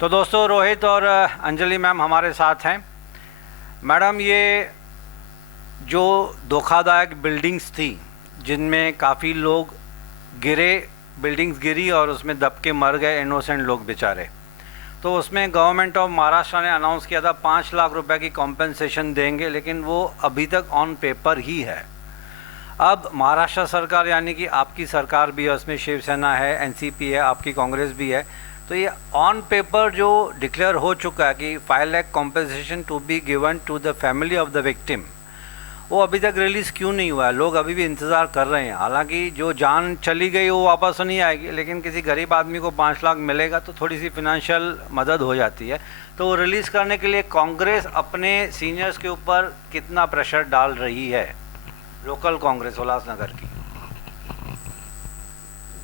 तो दोस्तों, रोहित और अंजलि मैम हमारे साथ हैं। मैडम, ये जो धोखादायक बिल्डिंग्स थी जिनमें काफ़ी लोग गिरे, बिल्डिंग्स गिरी और उसमें दब के मर गए इनोसेंट लोग बेचारे, तो उसमें गवर्नमेंट ऑफ महाराष्ट्र ने अनाउंस किया था 5 लाख रुपए की कॉम्पेंसेशन देंगे, लेकिन वो अभी तक ऑन पेपर ही है। अब महाराष्ट्र सरकार यानी कि आपकी सरकार भी है, उसमें शिवसेना है, एनसीपी है, आपकी कांग्रेस भी है, तो ये ऑन पेपर जो डिक्लेयर हो चुका है कि 5 lakh compensation to be given to the family of the victim, वो अभी तक रिलीज़ क्यों नहीं हुआ है? लोग अभी भी इंतज़ार कर रहे हैं। हालांकि जो जान चली गई वो वापस तो नहीं आएगी, लेकिन किसी गरीब आदमी को 5 लाख मिलेगा तो थोड़ी सी फिनेंशियल मदद हो जाती है। तो वो रिलीज़ करने के लिए कांग्रेस अपने सीनियर्स के ऊपर कितना प्रेशर डाल रही है, लोकल कांग्रेस उल्लासनगर की?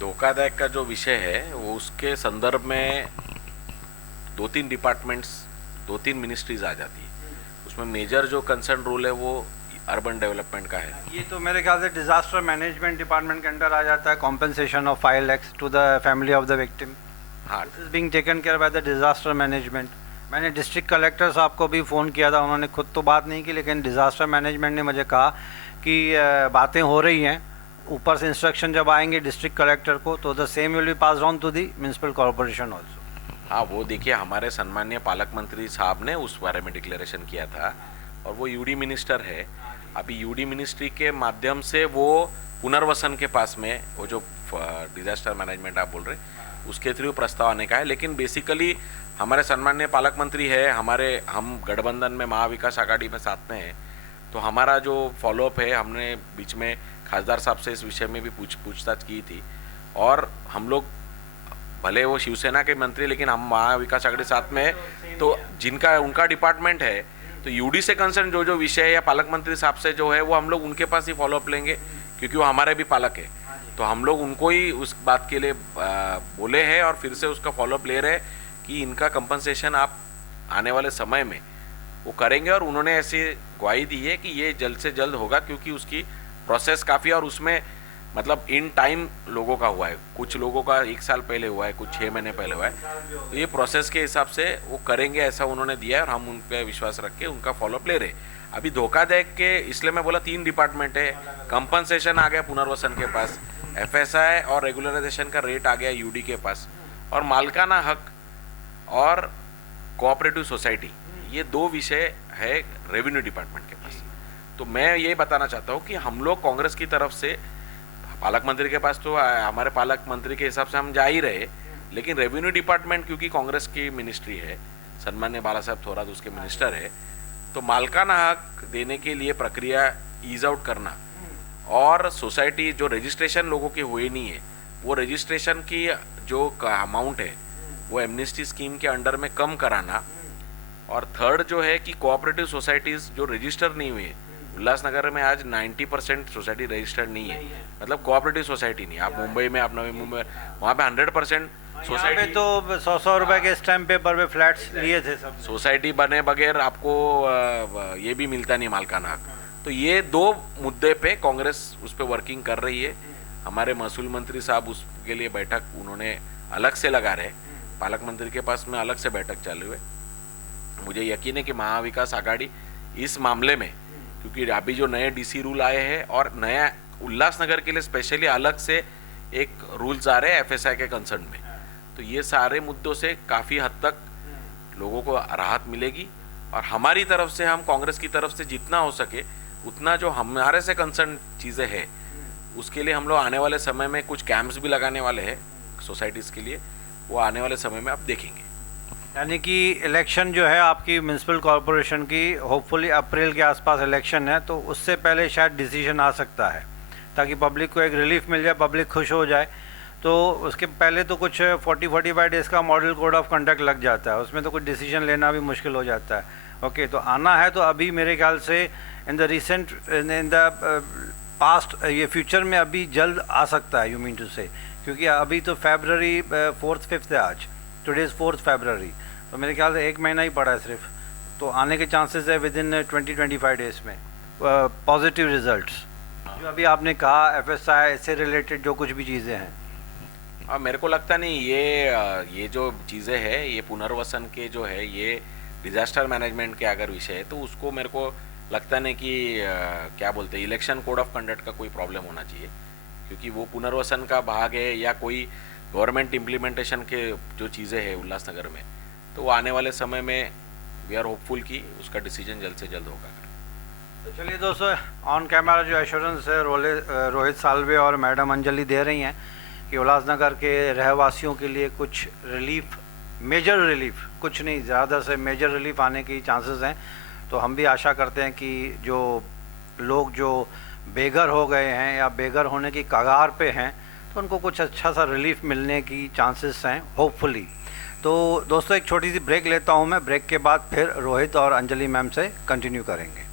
धोखाधड़ी का जो विषय है वो उसके संदर्भ में 2-3 डिपार्टमेंट्स, 2-3 मिनिस्ट्रीज आ जाती है। उसमें मेजर जो कंसर्न रोल है वो अर्बन डेवलपमेंट का है। ये तो मेरे ख्याल से डिजास्टर मैनेजमेंट डिपार्टमेंट के अंडर आ जाता है। Compensation of 5 lakhs to the family of the victim, हाँ, this is being taken care by the disaster management. मैंने डिस्ट्रिक्ट कलेक्टर साहब को भी फ़ोन किया था, उन्होंने खुद तो बात नहीं की, लेकिन डिजास्टर मैनेजमेंट ने मुझे कहा कि बातें हो रही हैं, ऊपर से इंस्ट्रक्शन जब आएंगे डिस्ट्रिक्ट कलेक्टर को तो the same will be pass on to the municipal corporation also. हाँ, वो देखिए हमारे सम्मानीय पालक मंत्री साहब ने उस बारे में डिक्लेरेशन किया था और वो यूडी मिनिस्टर है। अभी यूडी मिनिस्ट्री के माध्यम से वो पुनर्वसन के पास में वो जो डिजास्टर मैनेजमेंट आप बोल रहे उसके थ्रू प्रस्ताव आने का है। लेकिन बेसिकली हमारे सम्मानीय पालक मंत्री है, हम गठबंधन में महाविकास आघाड़ी में साथ में हैं, तो हमारा जो फॉलोअप है, हमने बीच में खासदार साहब से इस विषय में भी पूछताछ की थी और हम लोग भले वो शिवसेना के मंत्री लेकिन हम महाविकास आघाड़ी साथ में है, तो जिनका उनका डिपार्टमेंट है, तो यूडी से कंसर्न जो जो विषय है या पालक मंत्री साहब से जो है वो हम लोग उनके पास ही फॉलोअप लेंगे, क्योंकि वो हमारे भी पालक है। तो हम लोग उनको ही उस बात के लिए बोले हैं और फिर से उसका फॉलोअप ले रहे हैं कि इनका कंपनसेशन आप आने वाले समय में वो करेंगे और उन्होंने ऐसी ग्वाही दी है कि ये जल्द से जल्द होगा, क्योंकि उसकी प्रोसेस काफ़ी और उसमें मतलब इन टाइम लोगों का हुआ है, कुछ लोगों का 1 साल पहले हुआ है, कुछ 6 महीने पहले हुआ है, तो ये प्रोसेस के हिसाब से वो करेंगे ऐसा उन्होंने दिया है और हम उन पर विश्वास रख के उनका फॉलोअप ले रहे। अभी धोखाधड़ी के इसलिए मैं बोला 3 डिपार्टमेंट है, कंपनसेशन आ गया पुनर्वसन के पास, FSI और रेगुलराइजेशन का रेट आ गया यूडी के पास, और मालिकाना हक और कोऑपरेटिव सोसाइटी, ये 2 विषय है रेवेन्यू डिपार्टमेंट के पास। तो मैं ये बताना चाहता हूँ कि हम लोग कांग्रेस की तरफ से पालक मंत्री के पास, तो हमारे पालक मंत्री के हिसाब से हम जा ही रहे, लेकिन रेवेन्यू डिपार्टमेंट क्योंकि कांग्रेस की मिनिस्ट्री है, सन्मान्य बाला साहब थोरात उसके मिनिस्टर है, तो मालिकाना हक देने के लिए प्रक्रिया ईज आउट करना और सोसाइटी जो रजिस्ट्रेशन लोगों के हुए नहीं है वो रजिस्ट्रेशन की जो अमाउंट है वो एमनेस्टी स्कीम के अंडर में कम कराना, और थर्ड जो है कि कोऑपरेटिव सोसाइटीज़ जो रजिस्टर नहीं हुई है, उल्लासनगर में आज 90% सोसाइटी रजिस्टर्ड नहीं है, मतलब कोऑपरेटिव सोसाइटी नहीं। आप मुंबई में, आप नवी मुंबई, वहाँ पे 100% सोसाइटी, तो 100 रुपए के स्टैम्प पेपर पे फ्लैट्स लिए थे सब। सोसाइटी बने बगैर आपको ये भी मिलता नहीं मालिकाना हक। तो ये 2 मुद्दे पे कांग्रेस उस पर वर्किंग कर रही है। हमारे महसूल मंत्री साहब उसके लिए बैठक उन्होंने अलग से लगा रहे, पालक मंत्री के पास में अलग से बैठक चालू है। मुझे यकीन है कि महाविकास आघाड़ी इस मामले में, क्योंकि अभी जो नए डीसी रूल आए हैं और नया उल्लासनगर के लिए स्पेशली अलग से एक रूल्स आ रहे हैं FSI के कंसर्न में, तो ये सारे मुद्दों से काफ़ी हद तक लोगों को राहत मिलेगी। और हमारी तरफ से, हम कांग्रेस की तरफ से जितना हो सके उतना जो हमारे से कंसर्न चीज़ें हैं उसके लिए हम लोग आने वाले समय में कुछ कैंप्स भी लगाने वाले हैं सोसाइटीज़ के लिए, वो आने वाले समय में आप देखेंगे। यानी कि इलेक्शन जो है आपकी म्यूनसिपल कॉरपोरेशन की, होपफुली अप्रैल के आसपास इलेक्शन है, तो उससे पहले शायद डिसीजन आ सकता है ताकि पब्लिक को एक रिलीफ मिल जाए, पब्लिक खुश हो जाए। तो उसके पहले तो कुछ 40-45 डेज़ का मॉडल कोड ऑफ कंडक्ट लग जाता है, उसमें तो कुछ डिसीजन लेना भी मुश्किल हो जाता है। ओके, तो आना है तो अभी मेरे ख्याल से इन द पास्ट, ये फ्यूचर में अभी जल्द आ सकता है, यू मीन टू से, क्योंकि अभी तो फरवरी 4th 5th है आज, टुडे इज़ 4th फरवरी, तो मेरे ख्याल से 1 महीना ही पड़ा है सिर्फ, तो आने के चांसेस है विद इन 20-25 डेज़ में पॉजिटिव रिजल्ट्स। जो अभी आपने कहा FSI से रिलेटेड जो कुछ भी चीज़ें हैं, और मेरे को लगता नहीं ये जो चीज़ें हैं ये पुनर्वसन के जो है ये डिजास्टर मैनेजमेंट के अगर विषय है तो उसको मेरे को लगता नहीं कि क्या बोलते हैं इलेक्शन कोड ऑफ कंडक्ट का कोई प्रॉब्लम होना चाहिए, क्योंकि वो पुनर्वसन का भाग है या कोई गवर्नमेंट इम्प्लीमेंटेशन के जो चीज़ें हैं उल्लासनगर में, तो वो आने वाले समय में वी आर होपफुल कि उसका डिसीजन जल्द से जल्द होगा। तो चलिए दोस्तों, ऑन कैमरा जो एश्योरेंस है रोहित साल्वे और मैडम अंजलि दे रही हैं कि उल्लासनगर के रहवासियों के लिए कुछ रिलीफ, मेजर रिलीफ, कुछ नहीं ज़्यादा से मेजर रिलीफ आने की चांसेस हैं। तो हम भी आशा करते हैं कि जो लोग जो बेघर हो गए हैं या बेघर होने की कगार पे हैं तो उनको कुछ अच्छा सा रिलीफ मिलने की चांसेस हैं होपफुली। तो दोस्तों एक छोटी सी ब्रेक लेता हूँ मैं, ब्रेक के बाद फिर रोहित और अंजलि मैम से कंटिन्यू करेंगे।